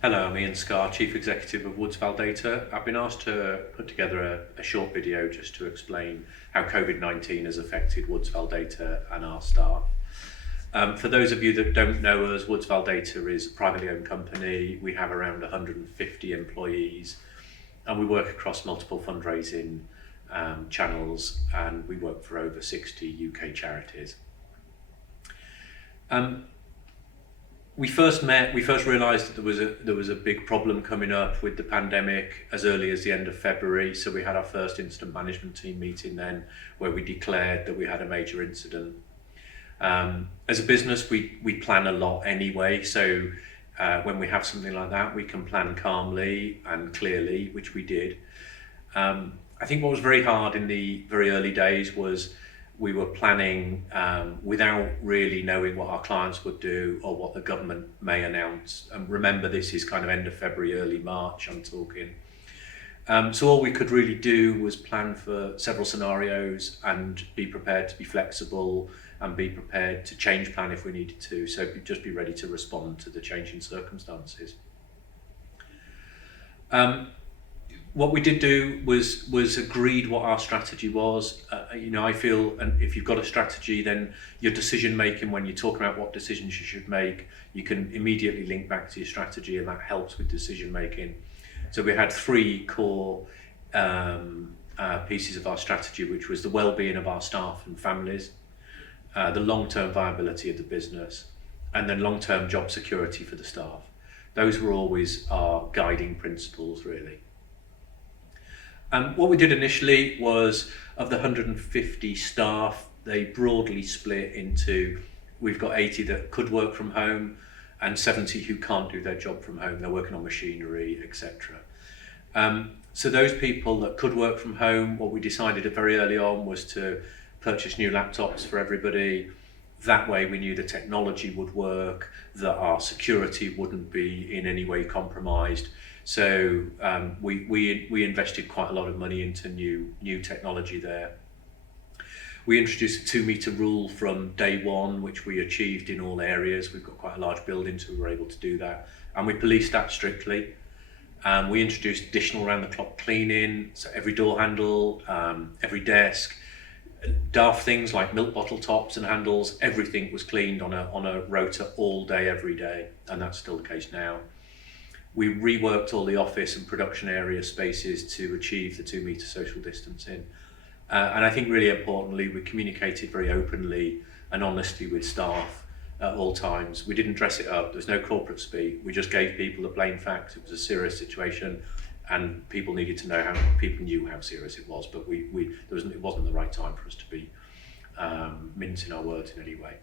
Hello, I'm Ian Scarr, Chief Executive of Woods Valldata. I've been asked to put together a short video just to explain how COVID-19 has affected Woods Valldata and our staff. For those of you that don't know us, Woods Valldata is a privately owned company. We have around 150 employees and we work across multiple fundraising channels, and we work for over 60 UK charities. We first realised that there was a big problem coming up with the pandemic as early as the end of February. So we had our first incident management team meeting then, where we declared that we had a major incident. As a business, we plan a lot anyway. So when we have something like that, we can plan calmly and clearly, which we did. I think what was very hard in the very early days was we were planning without really knowing what our clients would do or what the government may announce. And remember, this is kind of end of February, early March, I'm talking. So all we could really do was plan for several scenarios and be prepared to be flexible and be prepared to change plan if we needed to. So just be ready to respond to the changing circumstances. What we did do was agreed what our strategy was. I feel, and if you've got a strategy, then your decision making, when you talk about what decisions you should make, you can immediately link back to your strategy, and that helps with decision making. So we had three core pieces of our strategy, which was the well-being of our staff and families, the long-term viability of the business, and then long-term job security for the staff. Those were always our guiding principles, really. What we did initially was, of the 150 staff, they broadly split into, we've got 80 that could work from home and 70 who can't do their job from home. They're working on machinery, etc. So those people that could work from home, what we decided very early on was to purchase new laptops for everybody. That way we knew the technology would work, that our security wouldn't be in any way compromised. So we invested quite a lot of money into new technology there. We introduced a 2-metre rule from day one, which we achieved in all areas. We've got quite a large building, so we were able to do that. And we policed that strictly. We introduced additional round-the-clock cleaning, so every door handle, every desk, daft things like milk bottle tops and handles, everything was cleaned on a rota all day, every day, and that's still the case now. We reworked all the office and production area spaces to achieve the 2-metre social distancing. And I think really importantly, we communicated very openly and honestly with staff at all times. We didn't dress it up, there's no corporate speak. We just gave people the plain facts. It was a serious situation and people needed to know people knew how serious it was, but it wasn't the right time for us to be mincing our words in any way.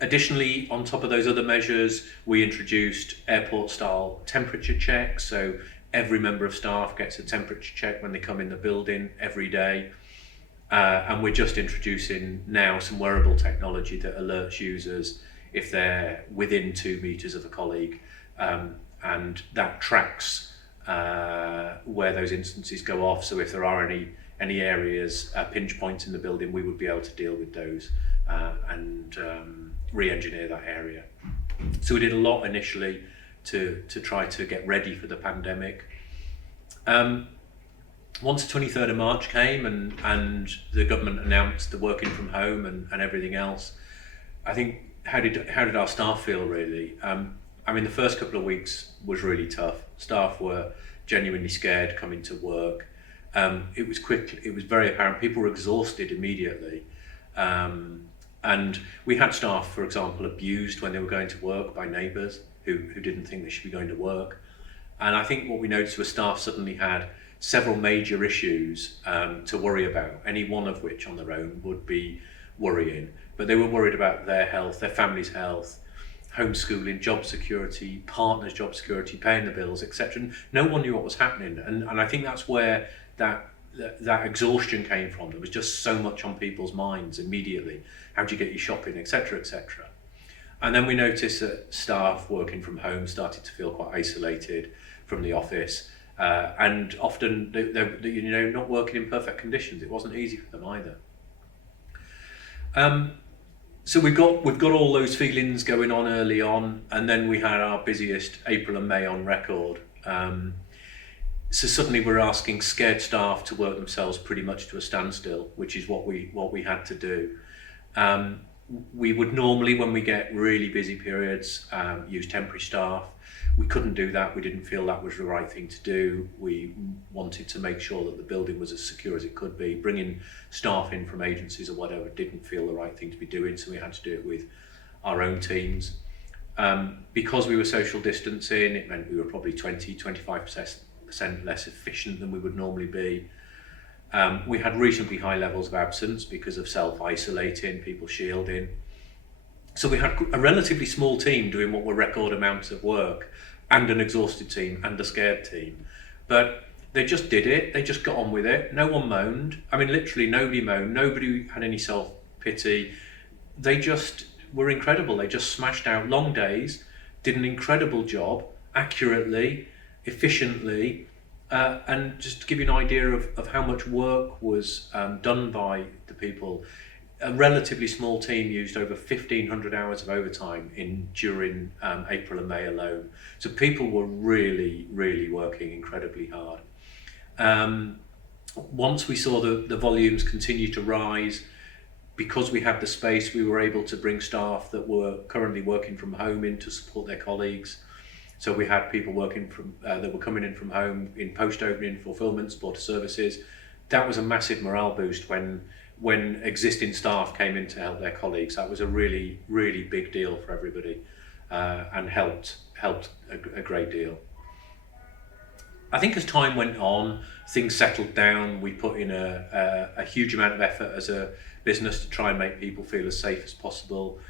Additionally, on top of those other measures, we introduced airport-style temperature checks. So every member of staff gets a temperature check when they come in the building every day. And we're just introducing now some wearable technology that alerts users if they're within 2 meters of a colleague. And that tracks where those instances go off. So if there are any areas, pinch points in the building, we would be able to deal with those and re-engineer that area. So we did a lot initially to try to get ready for the pandemic. Once the 23rd of March came and the government announced the working from home and everything else, I think, how did our staff feel really? I mean, the first couple of weeks was really tough. Staff were genuinely scared coming to work. It was very apparent. People were exhausted immediately. And we had staff, for example, abused when they were going to work by neighbours who didn't think they should be going to work. And I think what we noticed was staff suddenly had several major issues to worry about, any one of which on their own would be worrying. But they were worried about their health, their family's health, homeschooling, job security, partners' job security, paying the bills, etc. No one knew what was happening. And I think that's where that exhaustion came from. There was just so much on people's minds immediately. How do you get your shopping, etc., etc. And then we noticed that staff working from home started to feel quite isolated from the office, and often they're not working in perfect conditions. It wasn't easy for them either. So we've got all those feelings going on early on, and then we had our busiest April and May on record. So suddenly we're asking scared staff to work themselves pretty much to a standstill, which is what we had to do. We would normally, when we get really busy periods, use temporary staff. We couldn't do that. We didn't feel that was the right thing to do. We wanted to make sure that the building was as secure as it could be. Bringing staff in from agencies or whatever didn't feel the right thing to be doing, so we had to do it with our own teams. Because we were social distancing, it meant we were probably 20-25% less efficient than we would normally be. We had reasonably high levels of absence because of self-isolating, people shielding. So we had a relatively small team doing what were record amounts of work, and an exhausted team and a scared team. But they just did it, they just got on with it. No one moaned. I mean, literally nobody moaned, nobody had any self-pity. They just were incredible. They just smashed out long days, did an incredible job, accurately, efficiently, and just to give you an idea of how much work was done by the people, a relatively small team used over 1,500 hours of overtime during April and May alone. So people were really, really working incredibly hard. Once we saw the volumes continue to rise, because we had the space, we were able to bring staff that were currently working from home in to support their colleagues. So we had people working from that were coming in from home in post-opening fulfillment, support services. That was a massive morale boost when existing staff came in to help their colleagues. That was a really, really big deal for everybody, and helped a great deal. I think as time went on, things settled down. We put in a huge amount of effort as a business to try and make people feel as safe as possible.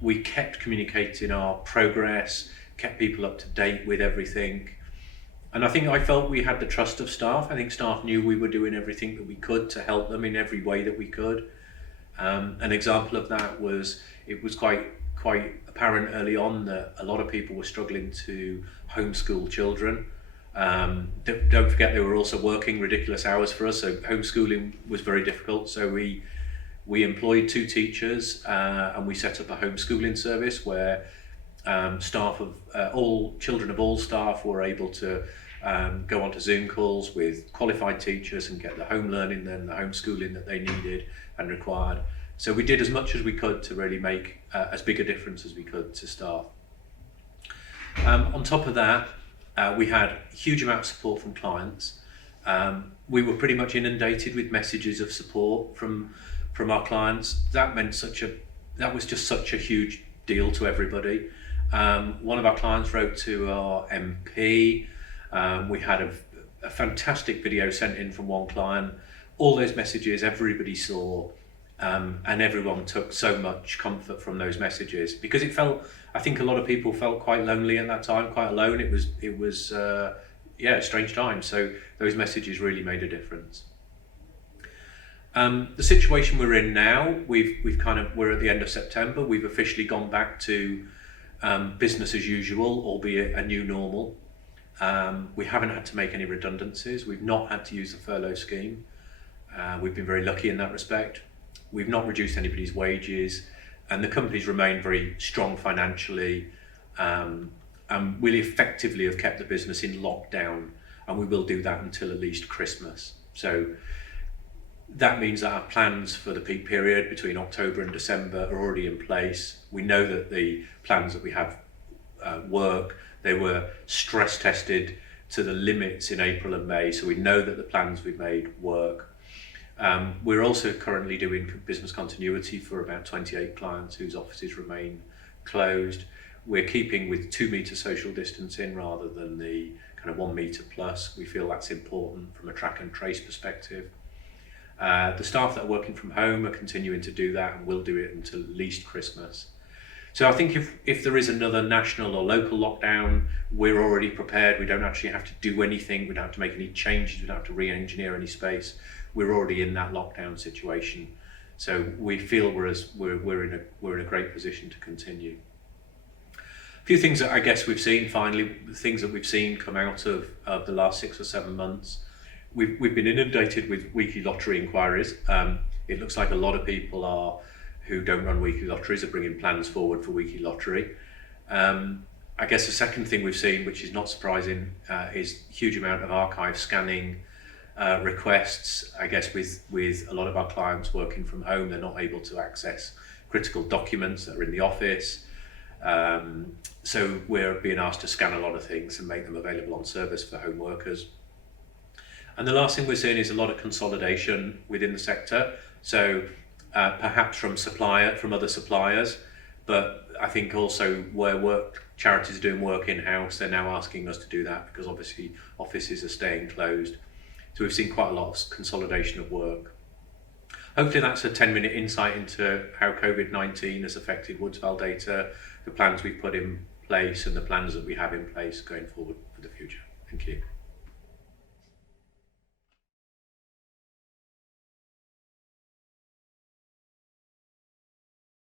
We kept communicating our progress, kept people up to date with everything. And I felt we had the trust of staff. I think staff knew we were doing everything that we could to help them in every way that we could. An example of that was, it was quite apparent early on that a lot of people were struggling to homeschool children. Don't forget, they were also working ridiculous hours for us, so homeschooling was very difficult. So we employed 2 teachers, and we set up a homeschooling service where staff of all children of all staff were able to go onto Zoom calls with qualified teachers and get the home learning and the homeschooling that they needed and required. So we did as much as we could to really make as big a difference as we could to staff. On top of that, we had a huge amount of support from clients. We were pretty much inundated with messages of support from our clients. That was just such a huge deal to everybody. One of our clients wrote to our MP. We had a fantastic video sent in from one client. All those messages everybody saw, and everyone took so much comfort from those messages, because I think a lot of people felt quite lonely at that time, quite alone. It was a strange time. So those messages really made a difference. The situation we're in now, we're at the end of September. We've officially gone back to business as usual, albeit a new normal. We haven't had to make any redundancies. We've not had to use the furlough scheme. We've been very lucky in that respect. We've not reduced anybody's wages, and the company's remained very strong financially. We'll effectively have kept the business in lockdown, and we will do that until at least Christmas. So that means that our plans for the peak period between October and December are already in place. We know that the plans that we have work. They were stress tested to the limits in April and May, so we know that the plans we've made work. We're also currently doing business continuity for about 28 clients whose offices remain closed. We're keeping with 2 metre social distancing rather than the kind of 1 metre plus. We feel that's important from a track and trace perspective. The staff that are working from home are continuing to do that, and will do it until at least Christmas. So I think if there is another national or local lockdown, we're already prepared. We don't actually have to do anything. We don't have to make any changes. We don't have to re-engineer any space. We're already in that lockdown situation. So we feel we're in a great position to continue. A few things that I guess we've seen finally, things that we've seen come out of the last 6 or 7 months. We've been inundated with weekly lottery inquiries. It looks like a lot of people are who don't run weekly lotteries are bringing plans forward for weekly lottery. I guess the second thing we've seen, which is not surprising, is huge amount of archive scanning requests. I guess with a lot of our clients working from home, they're not able to access critical documents that are in the office. So we're being asked to scan a lot of things and make them available on service for home workers. And the last thing we're seeing is a lot of consolidation within the sector. So perhaps from other suppliers, but I think also where charities are doing work in-house, they're now asking us to do that because obviously offices are staying closed. So we've seen quite a lot of consolidation of work. Hopefully that's a 10-minute insight into how COVID-19 has affected Woods Valldata, the plans we've put in place and the plans that we have in place going forward for the future. Thank you.